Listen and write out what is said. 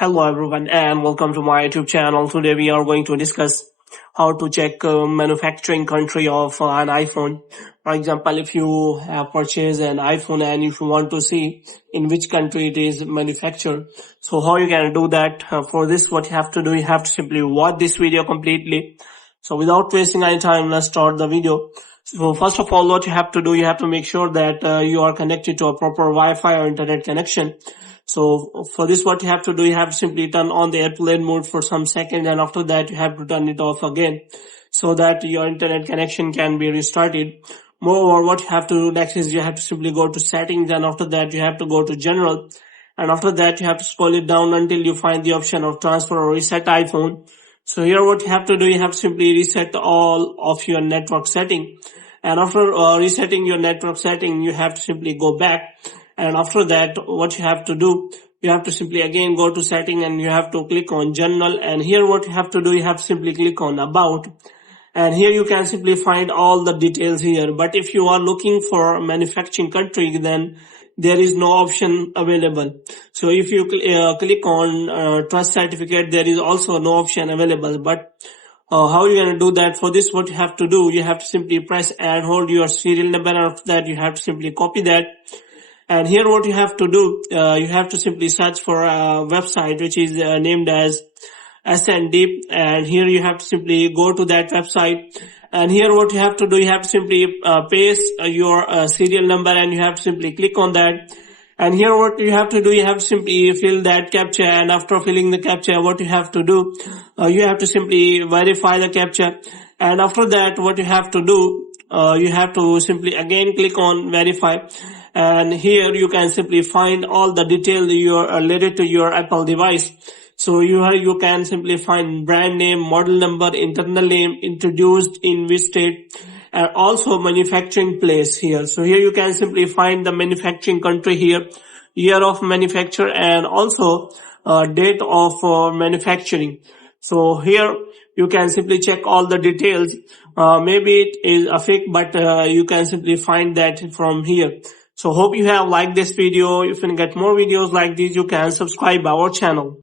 Hello everyone and welcome to my YouTube channel. Today we are going to discuss how to check manufacturing country of an iPhone. For example, if you have purchased an iPhone and if you want to see in which country it is manufactured, so how you can do that? For this, what you have to do, you have to simply watch this video completely. So without wasting any time, let's start the video. So first of all, what you have to do, you have to make sure that you are connected to a proper Wi-Fi or internet connection. So for this, what you have to do, you have to simply turn on the airplane mode for some seconds, and after that you have to turn it off again so that your internet connection can be restarted. Moreover, what you have to do next is you have to simply go to settings, and after that you have to go to general, and after that you have to scroll it down until you find the option of transfer or reset iPhone. So here what you have to do, you have to simply reset all of your network setting, and after resetting your network setting, you have to simply go back. And after that, what you have to do, you have to simply again go to setting and you have to click on general. And here what you have to do, you have to simply click on about. And here you can simply find all the details here. But if you are looking for manufacturing country, then there is no option available. So if you click on trust certificate, there is also no option available. But how are you going to do that? For this, what you have to do, you have to simply press and hold your serial number. And after that, you have to simply copy that. And here what you have to do, you have to simply search for a website which is named as SNDeep, and here you have to simply go to that website. And here what you have to do, you have to simply paste your serial number and you have to simply click on that. And here what you have to do, you have to simply fill that captcha, and after filling the captcha, what you have to do, you have to simply verify the captcha. And after that, what you have to do, you have to simply again click on verify. And here you can simply find all the details related to your Apple device. So you can simply find brand name, model number, internal name, introduced in which state, and also manufacturing place here. So here you can simply find the manufacturing country here, year of manufacture, and also date of manufacturing. So here you can simply check all the details. Maybe it is a fake, but you can simply find that from here. So hope you have liked this video. If you get more videos like this, you can subscribe our channel.